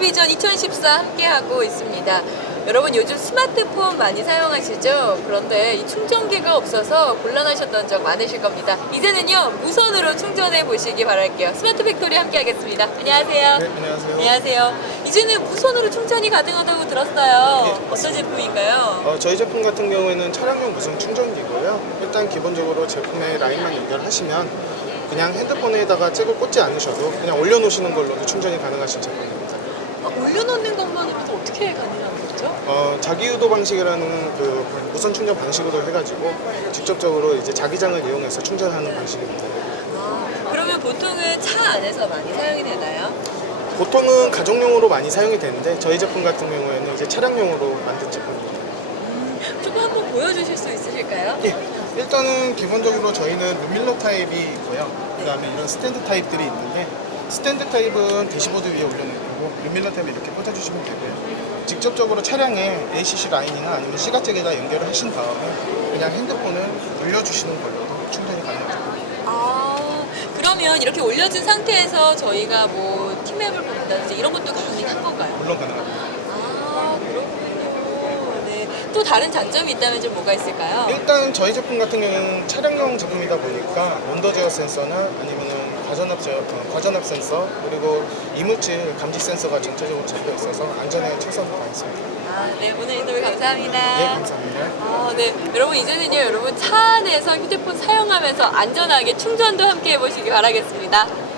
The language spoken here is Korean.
비전 2014 함께하고 있습니다. 여러분 요즘 스마트폰 많이 사용하시죠? 그런데 이 충전기가 없어서 곤란하셨던 적 많으실 겁니다. 이제는요 무선으로 충전해 보시기 바랄게요. 스마트 팩토리 함께하겠습니다. 안녕하세요. 네, 안녕하세요. 안녕하세요. 이제는 무선으로 충전이 가능하다고 들었어요. 네, 어떤. 제품인가요? 어, 저희 제품 같은 경우에는 차량용 무선 충전기고요. 일단 기본적으로 제품의 라인만 연결하시면 그냥 핸드폰에다가 잭을 꽂지 않으셔도 그냥 올려놓으시는 걸로도 충전이 가능하신 제품입니다. 아, 올려놓는 것만으로도 어떻게 가능한 거죠? 어, 자기유도 방식이라는 그 무선 충전 방식으로 해가지고 직접적으로 이제 자기장을 이용해서 충전하는 방식입니다. 아, 그러면 보통은 차 안에서 많이 사용이 되나요? 보통은 가정용으로 많이 사용이 되는데 저희 제품 같은 경우에는 이제 차량용으로 만든 제품입니다. 조금 한번 보여주실 수 있으실까요? 예, 일단은 기본적으로 저희는 루밀러 타입이 있고요. 그 다음에 이런 스탠드 타입들이 있는데 스탠드 타입은 대시보드 위에 올려놓고 루밀러 타입 이렇게 꽂아주시면 되고요. 직접적으로 차량에 ACC 라인이나 아니면 시가잭에다 연결을 하신 다음에 그냥 핸드폰을 올려주시는 걸로도 충전이 가능합니다. 아, 그러면 이렇게 올려진 상태에서 저희가 뭐 팀맵을 본다든지 이런 것도 가능한 건가요? 물론 가능합니다. 아, 그렇군요. 네. 또 다른 장점이 있다면 좀 뭐가 있을까요? 일단 저희 제품 같은 경우는 차량용 제품이다 보니까 온도 제어 센서나 아니면은 과전압 제어, 어, 과전압 센서 그리고 이물질 감지 센서가 전체적으로 잡혀 있어서 안전에 최선을 다했습니다. 아, 네. 오늘 인터뷰 감사합니다. 네, 감사합니다. 아, 네. 여러분, 이제는요, 여러분 차 안에서 휴대폰 사용하면서 안전하게 충전도 함께 해보시기 바라겠습니다.